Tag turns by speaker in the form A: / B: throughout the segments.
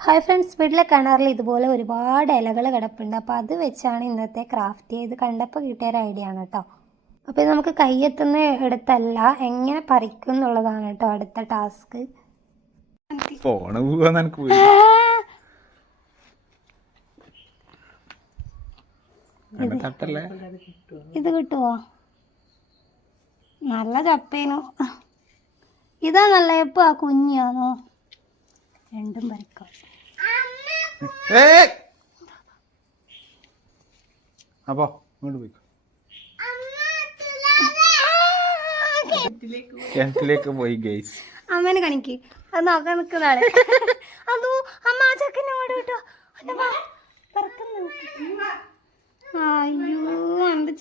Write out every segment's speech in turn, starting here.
A: Hi friends വീട്ടിലെ കിണറിൽ ഇതുപോലെ ഒരുപാട് ഇലകൾ കിടപ്പുണ്ട്. അപ്പോൾ അത് വെച്ചാണ് ഇന്നത്തെ ക്രാഫ്റ്റ് ചെയ്ത് കണ്ടപ്പോൾ കിട്ടിയ ഒരു ഐഡിയ ആണ് കേട്ടോ അപ്പോൾ ഇത് നമുക്ക് കയ്യെത്തുന്ന എടുത്തല്ല എങ്ങനെ പറിക്കും എന്നുള്ളതാണ് കേട്ടോ അടുത്ത ടാസ്ക്. ഇത് കിട്ടുമോ നല്ല ചപ്പേനു. ഇതാ നല്ല എപ്പോ ആ കുഞ്ഞാണോ രണ്ടും
B: വരക്കാം! അപ്പോ ഇങ്ങോട്ട് പോയിക്കോ. കിണറ്റിലേക്ക് പോയി ഗൈസ്
A: അമ്മേനെ കണിക്ക്. അത് നോക്കാൻ നിൽക്കുന്നതാണ് അതോ അമ്മ ആ ചക്കനെ അങ്ങോട്ട് വിട്ടോ. അയ്യോ എന്ത്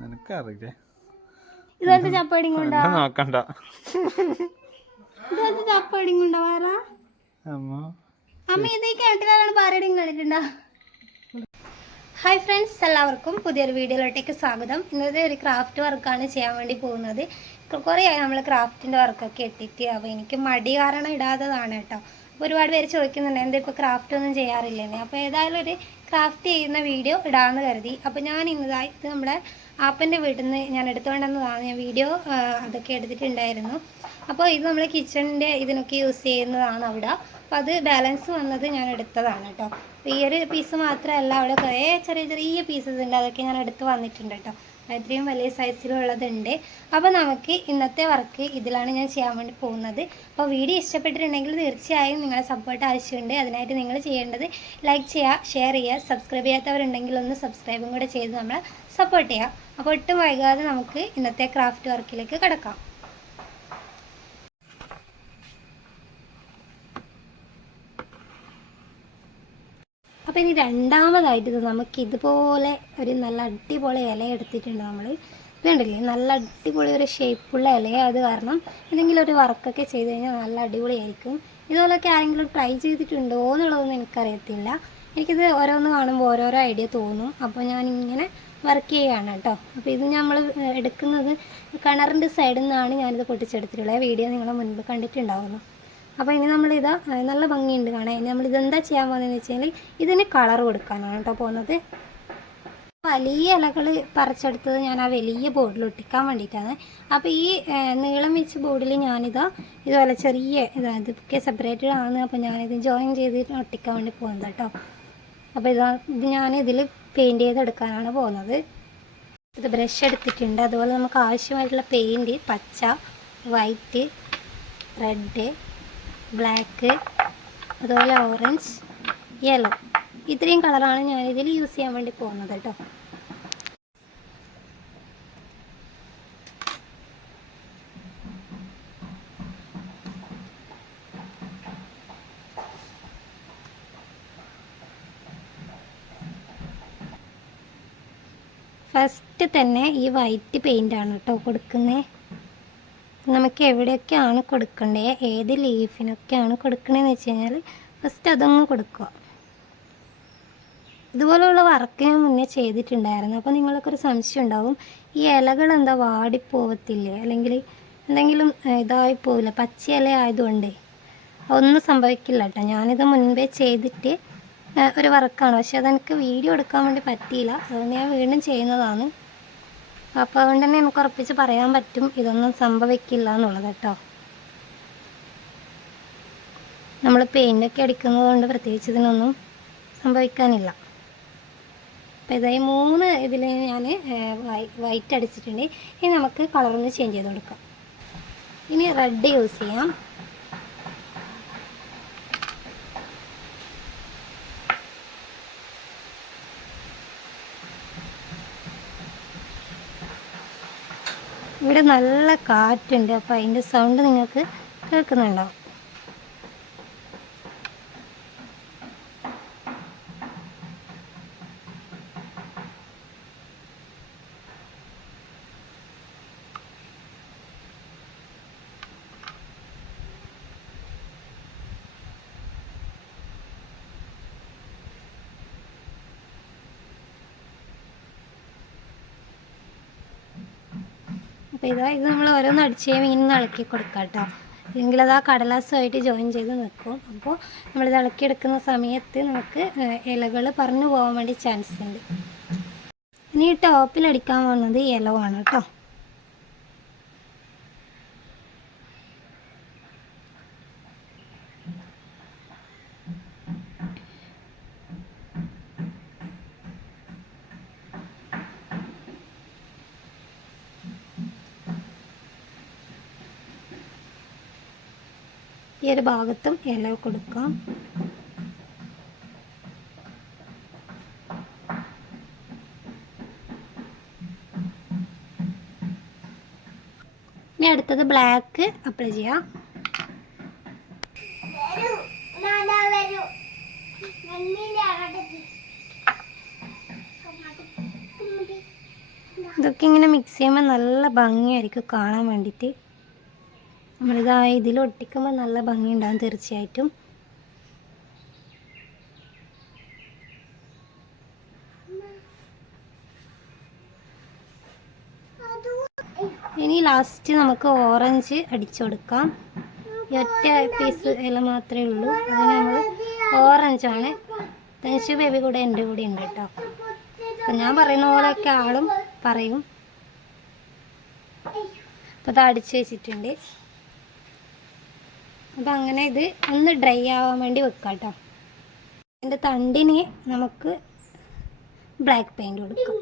B: നിനക്കറിയില്ലേ?
A: ഇതുപോലത്തെ ചപ്പാടി കൊണ്ടാ
B: നോക്കണ്ട. അമ്മ.
A: അമ്മ ഇത് ഈ കിണറ്റിലാണ് പാരടിയും കളിക്കണ്ട? ഹായ് ഫ്രണ്ട്സ് എല്ലാവർക്കും പുതിയൊരു വീഡിയോയിലോട്ടേക്ക് സ്വാഗതം. ഇന്നത്തെ ഒരു ക്രാഫ്റ്റ് വർക്കാണ് ചെയ്യാൻ വേണ്ടി പോകുന്നത്. കുറേയായി നമ്മൾ ക്രാഫ്റ്റിന്റെ വർക്കൊക്കെ ഇട്ടിട്ട് അപ്പോൾ എനിക്ക് മടി കാരണം ഇടാത്തതാണ് കേട്ടോ. ഒരുപാട് പേര് ചോദിക്കുന്നുണ്ട് എന്താ ഇപ്പോൾ ക്രാഫ്റ്റ് ഒന്നും ചെയ്യാറില്ലെന്ന്. അപ്പോൾ ഏതായാലും ഒരു ക്രാഫ്റ്റ് ചെയ്യുന്ന വീഡിയോ ഇടാമെന്ന് കരുതി. അപ്പോൾ ഞാൻ ഇന്നതായിട്ട് ഇത് നമ്മുടെ ആപ്പന്റെ വീട്ടിൽ നിന്ന് ഞാൻ എടുത്തുകൊണ്ടെന്നതാണ് ഞാൻ വീഡിയോ അതൊക്കെ എടുത്തിട്ടുണ്ടായിരുന്നു. അപ്പോൾ ഇത് നമ്മൾ കിച്ചണിന്റെ ഇതിനൊക്കെ യൂസ് ചെയ്യുന്നതാണ് അവിടെ. അപ്പോൾ അത് ബാലൻസ് വന്നത് ഞാൻ എടുത്തതാണ് കേട്ടോ. അപ്പോൾ ഈ ഒരു പീസ് മാത്രമല്ല അവിടെ കുറേ ചെറിയ ചെറിയ പീസസ് ഉണ്ട് അതൊക്കെ ഞാൻ എടുത്ത് വന്നിട്ടുണ്ട് കേട്ടോ. ഇത്രയും വലിയ സൈസിലുള്ളതുണ്ട് അപ്പോൾ നമുക്ക് ഇന്നത്തെ വർക്ക് ഇതിലാണ് ഞാൻ ചെയ്യാൻ വേണ്ടി പോകുന്നത്. അപ്പോൾ വീഡിയോ ഇഷ്ടപ്പെട്ടിട്ടുണ്ടെങ്കിൽ തീർച്ചയായും നിങ്ങളെ സപ്പോർട്ട് ആവശ്യമുണ്ട്. അതിനായിട്ട് നിങ്ങൾ ചെയ്യേണ്ടത് ലൈക്ക് ചെയ്യുക ഷെയർ ചെയ്യുക സബ്സ്ക്രൈബ് ചെയ്യാത്തവരുണ്ടെങ്കിൽ ഒന്ന് സബ്സ്ക്രൈബും കൂടെ ചെയ്ത് നമ്മളെ സപ്പോർട്ട് ചെയ്യുക. അപ്പോൾ ഒട്ടും വൈകാതെ നമുക്ക് ഇന്നത്തെ ക്രാഫ്റ്റ് വർക്കിലേക്ക് കിടക്കാം. അപ്പോൾ ഇനി രണ്ടാമതായിട്ട് നമുക്ക് ഇതുപോലെ ഒരു നല്ല അടിപൊളി ഇല എടുത്തിട്ടുണ്ട് നമ്മൾ ഇതുണ്ടല്ലേ? നല്ല അടിപൊളി ഒരു ഷേപ്പുള്ള ഇലയായത് കാരണം എന്തെങ്കിലും ഒരു വർക്കൊക്കെ ചെയ്ത് കഴിഞ്ഞാൽ നല്ല അടിപൊളിയായിരിക്കും. ഇതുപോലൊക്കെ ആരെങ്കിലും ട്രൈ ചെയ്തിട്ടുണ്ടോ എന്നുള്ളതൊന്നും എനിക്കറിയത്തില്ല. എനിക്കിത് ഓരോന്ന് കാണുമ്പോൾ ഓരോരോ ഐഡിയ തോന്നും. അപ്പോൾ ഞാൻ ഇങ്ങനെ വർക്ക് ചെയ്യുകയാണ് കേട്ടോ. അപ്പോൾ ഇത് നമ്മൾ എടുക്കുന്നത് കിണറിന്റെ സൈഡിൽ നിന്നാണ് ഞാനിത് പൊട്ടിച്ചെടുത്തിട്ടുള്ളത്. വീഡിയോ നിങ്ങൾ മുൻപ് കണ്ടിട്ടുണ്ടാവുന്നു. അപ്പോൾ ഇനി നമ്മളിത് നല്ല ഭംഗിയുണ്ട് കാണാൻ. ഇനി നമ്മൾ ഇതെന്താ ചെയ്യാൻ പോകുന്നതെന്ന് വെച്ചാൽ ഇതിന് കളർ കൊടുക്കാനാണ് കേട്ടോ പോകുന്നത്. വലിയ ഇലകൾ പറിച്ചെടുത്തത് ഞാൻ ആ വലിയ ബോർഡിൽ ഒട്ടിക്കാൻ വേണ്ടിയിട്ടാണ്. അപ്പോൾ ഈ നീളം വെച്ച ബോർഡിൽ ഞാനിതാ ഇതുപോലെ ചെറിയ ഇതായത് ഇതൊക്കെ സെപ്പറേറ്റഡ് ആണ്. അപ്പോൾ ഞാനിത് ജോയിൻ ചെയ്ത് ഒട്ടിക്കാൻ വേണ്ടി പോകുന്നത് കേട്ടോ. അപ്പോൾ ഇതാ ഇത് ഞാൻ ഇതിൽ പെയിന്റ് ചെയ്തെടുക്കാനാണ് പോകുന്നത്. ഇത് ബ്രഷ് എടുത്തിട്ടുണ്ട്. അതുപോലെ നമുക്ക് ആവശ്യമായിട്ടുള്ള പെയിന്റ് പച്ച വൈറ്റ് റെഡ് ബ്ലാക്ക് അതുപോലെ ഓറഞ്ച് യെല്ലോ. ഇത്രയും കളറാണ് ഞാനിതിൽ യൂസ് ചെയ്യാൻ വേണ്ടി പോകുന്നത് കേട്ടോ. ഫസ്റ്റ് തന്നെ ഈ വൈറ്റ് പെയിന്റാണ് കേട്ടോ കൊടുക്കുന്നത് നമുക്ക് എവിടെയൊക്കെയാണ് കൊടുക്കേണ്ടത് ഏത് ലീഫിനൊക്കെയാണ് കൊടുക്കണതെന്ന് വെച്ച് കഴിഞ്ഞാൽ ഫസ്റ്റ് അതങ്ങ് കൊടുക്കുക. ഇതുപോലെയുള്ള വർക്ക് ഞാൻ മുന്നേ ചെയ്തിട്ടുണ്ടായിരുന്നു. അപ്പോൾ നിങ്ങൾക്കൊരു സംശയം ഉണ്ടാവും. ഈ ഇലകൾ എന്താ വാടിപ്പോവത്തില്ലേ? അല്ലെങ്കിൽ എന്തെങ്കിലും ഇതായി പോവില്ല? പച്ച ഇല ആയതുകൊണ്ടേ. ഒന്നും സംഭവിക്കില്ല കേട്ടോ. ഞാനിത് മുൻപേ ചെയ്തിട്ട് ഒരു വർക്കാണ് പക്ഷെ അതെനിക്ക് വീഡിയോ എടുക്കാൻ വേണ്ടി പറ്റിയില്ല. അതുകൊണ്ട് ഞാൻ വീണ്ടും ചെയ്യുന്നതാണ്. അപ്പോൾ അതുകൊണ്ട് തന്നെ എനിക്ക് ഉറപ്പിച്ച് പറയാൻ പറ്റും ഇതൊന്നും സംഭവിക്കില്ല എന്നുള്ളത് കേട്ടോ. നമ്മൾ പെയിന്റൊക്കെ അടിക്കുന്നത് കൊണ്ട് പ്രത്യേകിച്ച് ഇതിനൊന്നും സംഭവിക്കാനില്ല. അപ്പോൾ ഇതായി മൂന്ന് ഇതിൽ ഞാൻ വൈറ്റ് അടിച്ചിട്ടുണ്ട്. ഇനി നമുക്ക് കളറൊന്ന് ചേഞ്ച് ചെയ്ത് കൊടുക്കാം. ഇനി റെഡ് യൂസ് ചെയ്യാം. ഇവിടെ നല്ല കാറ്റുണ്ട് അപ്പോൾ അതിന്റെ സൗണ്ട് നിങ്ങൾക്ക് കേൾക്കുന്നുണ്ടാവും അപ്പോൾ ഇതാ ഇത് നമ്മൾ ഓരോന്ന് അടിച്ച് കഴിയുമ്പോൾ ഇങ്ങനെ ഇളക്കി കൊടുക്കാം കേട്ടോ അല്ലെങ്കിൽ അത് ആ കടലാസുമായിട്ട് ജോയിൻ ചെയ്ത് നിൽക്കും അപ്പോൾ നമ്മൾ നമ്മളിത് ഇളക്കിയെടുക്കുന്ന സമയത്ത് നമുക്ക് ഇലകൾ പറഞ്ഞു പോകാൻ വേണ്ടി ചാൻസ് ഉണ്ട്. ഇനി ടോപ്പിലടിക്കാൻ പോകുന്നത് യെല്ലോ ആണ് കേട്ടോ. ഈ ഒരു ഭാഗത്തും ഇല കൊടുക്കാം. ഇനി അടുത്തത് ബ്ലാക്ക് അപ്ലൈ ചെയ്യാം. ഇതൊക്കെ ഇങ്ങനെ മിക്സ് ചെയ്യുമ്പോൾ നല്ല ഭംഗിയായിരിക്കും കാണാൻ വേണ്ടിയിട്ട്. നമ്മളിതാ ഇതിൽ ഒട്ടിക്കുമ്പോൾ നല്ല ഭംഗി ഉണ്ടാകും തീർച്ചയായിട്ടും. ഇനി ലാസ്റ്റ് നമുക്ക് ഓറഞ്ച് അടിച്ചു കൊടുക്കാം. ഒറ്റ പീസ് ഇല മാത്രമേ ഉള്ളൂ. അതിന് നമ്മൾ ഓറഞ്ചാണ് തനിച്ചു ബേബി കൂടെ എന്റെ കൂടെ ഉണ്ട് കേട്ടോ. അപ്പം ഞാൻ പറയുന്ന പോലെയൊക്കെ ആളും പറയും. അപ്പോൾ അത് അടിച്ചു വെച്ചിട്ടുണ്ട്. അപ്പം അങ്ങനെ ഇത് ഒന്ന് ഡ്രൈ ആവാൻ വേണ്ടി വെക്കാം കേട്ടോ എന്റെ തണ്ടിന് നമുക്ക് ബ്ലാക്ക് പെയിന്റ് കൊടുക്കാം.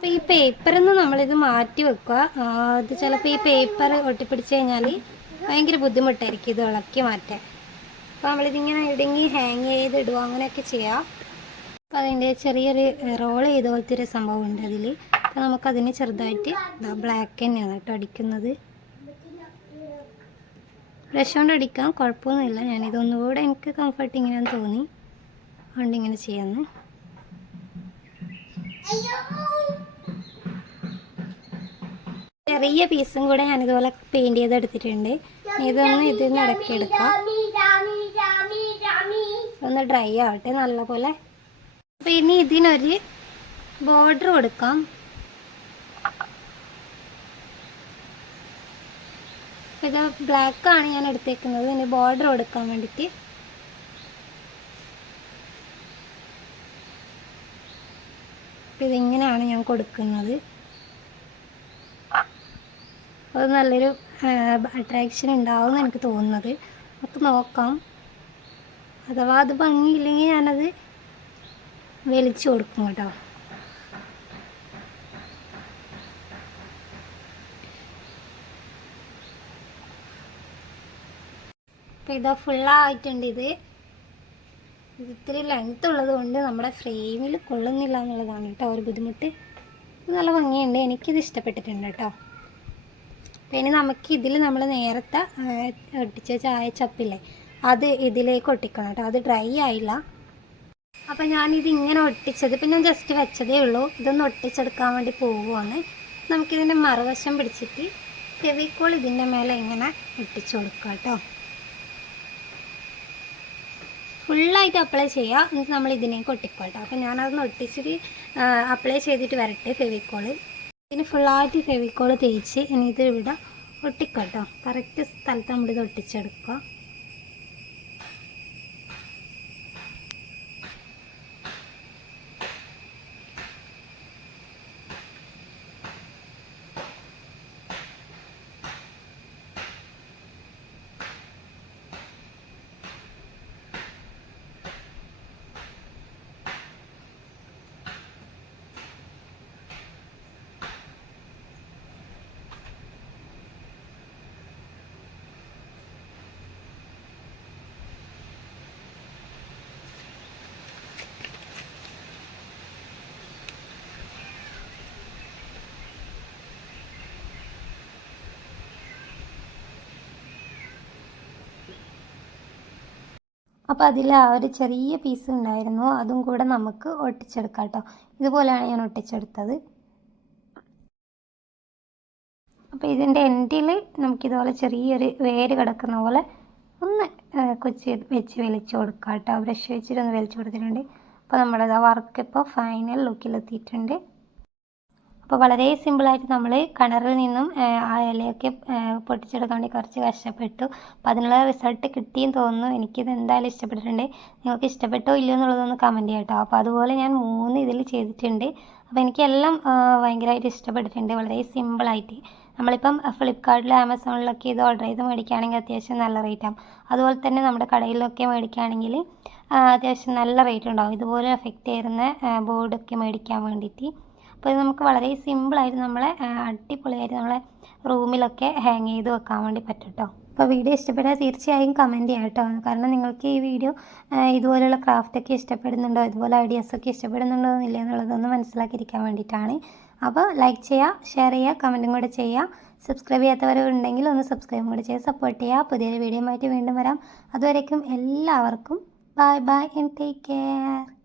A: അപ്പോൾ ഈ പേപ്പറിൽ നിന്ന് നമ്മളിത് മാറ്റി വെക്കുക. ഇത് ചിലപ്പോ ചിലപ്പോൾ ഈ പേപ്പർ ഒട്ടിപ്പിടിച്ച് കഴിഞ്ഞാൽ ഭയങ്കര ബുദ്ധിമുട്ടായിരിക്കും ഇത് ഇളക്കി മാറ്റാൻ. അപ്പോൾ നമ്മളിതിങ്ങനെ ഇടുങ്ങി ഹാങ് ചെയ്ത് ഇടുക. അങ്ങനെയൊക്കെ ചെയ്യാം. അപ്പോൾ അതിന്റെ ചെറിയൊരു റോൾ ചെയ്ത പോലത്തെ ഒരു സംഭവം ഉണ്ട് അതിൽ അപ്പോൾ നമുക്കതിന് ചെറുതായിട്ട് ബ്ലാക്ക് തന്നെയാണ് കേട്ടോ അടിക്കുന്നത്. ബ്രഷ് കൊണ്ട് അടിക്കാം. കുഴപ്പമൊന്നുമില്ല. ഞാനിതൊന്നുകൂടെ എനിക്ക് കംഫർട്ട് ഇങ്ങനെയാന്ന് തോന്നി. അതുകൊണ്ട് ഇങ്ങനെ ചെയ്യാമെന്ന് ചെറിയ പീസും കൂടെ ഞാനിതുപോലെ പെയിന്റ് ചെയ്ത് എടുത്തിട്ടുണ്ട് ഇനി ഇതൊന്ന് ഇതിൽ നിന്ന് ഇടയ്ക്ക് എടുക്കാം ഒന്ന് ഡ്രൈ ആവട്ടെ നല്ലപോലെ. അപ്പോൾ ഇനി ഇതിനൊരു ബോർഡർ കൊടുക്കാം. ഇത് ബ്ലാക്ക് ആണ് ഞാൻ എടുത്തേക്കുന്നത്. ഇനി ബോർഡർ കൊടുക്കാൻ വേണ്ടിയിട്ട്. ഇതിങ്ങനെയാണ് ഞാൻ കൊടുക്കുന്നത്. അത് നല്ലൊരു അട്രാക്ഷൻ ഉണ്ടാവും എനിക്ക് തോന്നുന്നത്. നമുക്ക് നോക്കാം. അഥവാ അത് ഭംഗിയില്ലെങ്കിൽ ഞാനത് വലിച്ചു കൊടുക്കും കേട്ടോ. അപ്പോൾ ഇതാ ഫുള്ളായിട്ടുണ്ട് ഇത്. ഇത് ഇത്തിരി ലെങ്ത് ഉള്ളത് കൊണ്ട് നമ്മുടെ ഫ്രെയിമിൽ കൊള്ളുന്നില്ല എന്നുള്ളതാണ് കേട്ടോ ഒരു ബുദ്ധിമുട്ട്. നല്ല ഭംഗിയുണ്ട്. എനിക്കിത് ഇഷ്ടപ്പെട്ടിട്ടുണ്ട് കേട്ടോ. അപ്പോൾ ഇനി നമുക്ക് ഇതിൽ നമ്മൾ നേരത്തെ ഒട്ടിച്ച ചായ ചപ്പില്ലേ അത് ഇതിലേക്ക് ഒട്ടിക്കണം കേട്ടോ. അത് ഡ്രൈ ആയില്ല. അപ്പോൾ ഞാനിത് ഇങ്ങനെ ഒട്ടിച്ചത് പിന്നെ ഞാൻ ജസ്റ്റ് വെച്ചതേ ഉള്ളൂ. ഇതൊന്ന് ഒട്ടിച്ചെടുക്കാൻ വേണ്ടി പോവുകയാണ് നമുക്കിതിന്റെ മറുവശം പിടിച്ചിട്ട് ഫെവിക്കോൾ ഇതിന്റെ മേലെ ഇങ്ങനെ ഒട്ടിച്ചു കൊടുക്കുക കേട്ടോ. ഫുള്ളായിട്ട് അപ്ലൈ ചെയ്യുക എന്നിട്ട് നമ്മൾ ഇതിനേക്ക് ഒട്ടിക്കുക കേട്ടോ. അപ്പോൾ ഞാനതൊന്ന് ഒട്ടിച്ചിട്ട് അപ്ലൈ ചെയ്തിട്ട് വരട്ടെ ഫെവിക്കോൾ. ഇതിന് ഫുള്ളായിട്ട് ഫെവിക്കോൾ തേച്ച് ഇനി ഇത് ഇവിടെ ഒട്ടിക്കട്ടോ. കേട്ടോ കറക്റ്റ് സ്ഥലത്ത് നമ്മളിത് ഒട്ടിച്ചെടുക്കുക. അപ്പോൾ അതിൽ ആ ഒരു ചെറിയ പീസ് ഉണ്ടായിരുന്നു. അതും കൂടെ നമുക്ക് ഒട്ടിച്ചെടുക്കാം കേട്ടോ. ഇതുപോലെയാണ് ഞാൻ ഒട്ടിച്ചെടുത്തത്. അപ്പോൾ ഇതിന്റെ എൻഡിൽ നമുക്കിതുപോലെ ചെറിയൊരു വേര് കിടക്കുന്ന പോലെ ഒന്ന് കൊച്ചി വെച്ച് വലിച്ചു കൊടുക്കാം കേട്ടോ. ബ്രഷ് വെച്ചിട്ട് ഒന്ന് വലിച്ചു കൊടുത്തിട്ടുണ്ട്. അപ്പോൾ നമ്മളത് വർക്ക് ഇപ്പോൾ ഫൈനൽ ലുക്കിലെത്തിയിട്ടുണ്ട് അപ്പോൾ വളരെ സിമ്പിളായിട്ട് നമ്മൾ കിണറിൽ നിന്നും ആ, ഇലയൊക്കെ പൊട്ടിച്ചെടുക്കാൻ വേണ്ടി കുറച്ച് കഷ്ടപ്പെട്ടു. അപ്പോൾ അതിനുള്ള റിസൾട്ട് കിട്ടിയെന്ന് തോന്നുന്നു. എനിക്കിത് എന്തായാലും ഇഷ്ടപ്പെട്ടിട്ടുണ്ട്. നിങ്ങൾക്ക് ഇഷ്ടപ്പെട്ടോ ഇല്ലയോ എന്നുള്ളതൊന്ന് കമന്റ് ചെയ്യാം കേട്ടോ. അപ്പോൾ അതുപോലെ ഞാൻ മൂന്ന് ഇതിൽ ചെയ്തിട്ടുണ്ട്. അപ്പോൾ എനിക്കെല്ലാം ഭയങ്കരമായിട്ട് ഇഷ്ടപ്പെട്ടിട്ടുണ്ട്. വളരെ സിമ്പിളായിട്ട് നമ്മളിപ്പം ഫ്ലിപ്കാർട്ടിലും ആമസോണിലൊക്കെ ഇത് ഓർഡർ ചെയ്ത് മേടിക്കുകയാണെങ്കിൽ അത്യാവശ്യം നല്ല റേറ്റ് ആവും. അതുപോലെ തന്നെ നമ്മുടെ കടയിലൊക്കെ മേടിക്കുകയാണെങ്കിൽ അത്യാവശ്യം നല്ല റേറ്റ് ഉണ്ടാവും. ഇതുപോലെ എഫക്റ്റ് ചെയ്യുന്ന ബോർഡൊക്കെ മേടിക്കാൻ വേണ്ടിയിട്ട്. അപ്പോൾ ഇത് നമുക്ക് വളരെ സിമ്പിളായിട്ട് നമ്മളെ അടിപൊളിയായിട്ട് നമ്മളെ റൂമിലൊക്കെ ഹാങ് ചെയ്ത് വെക്കാൻ വേണ്ടി പറ്റും അപ്പോൾ വീഡിയോ ഇഷ്ടപ്പെട്ടാൽ തീർച്ചയായും കമന്റ് ചെയ്യാം കേട്ടോ. കാരണം നിങ്ങൾക്ക് ഈ വീഡിയോ ഇതുപോലെയുള്ള ക്രാഫ്റ്റൊക്കെ ഇഷ്ടപ്പെടുന്നുണ്ടോ ഇതുപോലെ ഐഡിയാസൊക്കെ ഇഷ്ടപ്പെടുന്നുണ്ടോ എന്നില്ല എന്നുള്ളതൊന്ന് മനസ്സിലാക്കിയിരിക്കാൻ വേണ്ടിയിട്ടാണ്. അപ്പോൾ ലൈക്ക് ചെയ്യുക ഷെയർ ചെയ്യുക കമന്റും കൂടെ ചെയ്യുക സബ്സ്ക്രൈബ് ചെയ്യാത്തവരുണ്ടെങ്കിൽ ഒന്ന് സബ്സ്ക്രൈബ് കൂടെ ചെയ്ത് സപ്പോർട്ട് ചെയ്യുക പുതിയൊരു വീഡിയോ ആയിട്ട് വീണ്ടും വരാം. അതുവരേക്കും എല്ലാവർക്കും bye bye and take care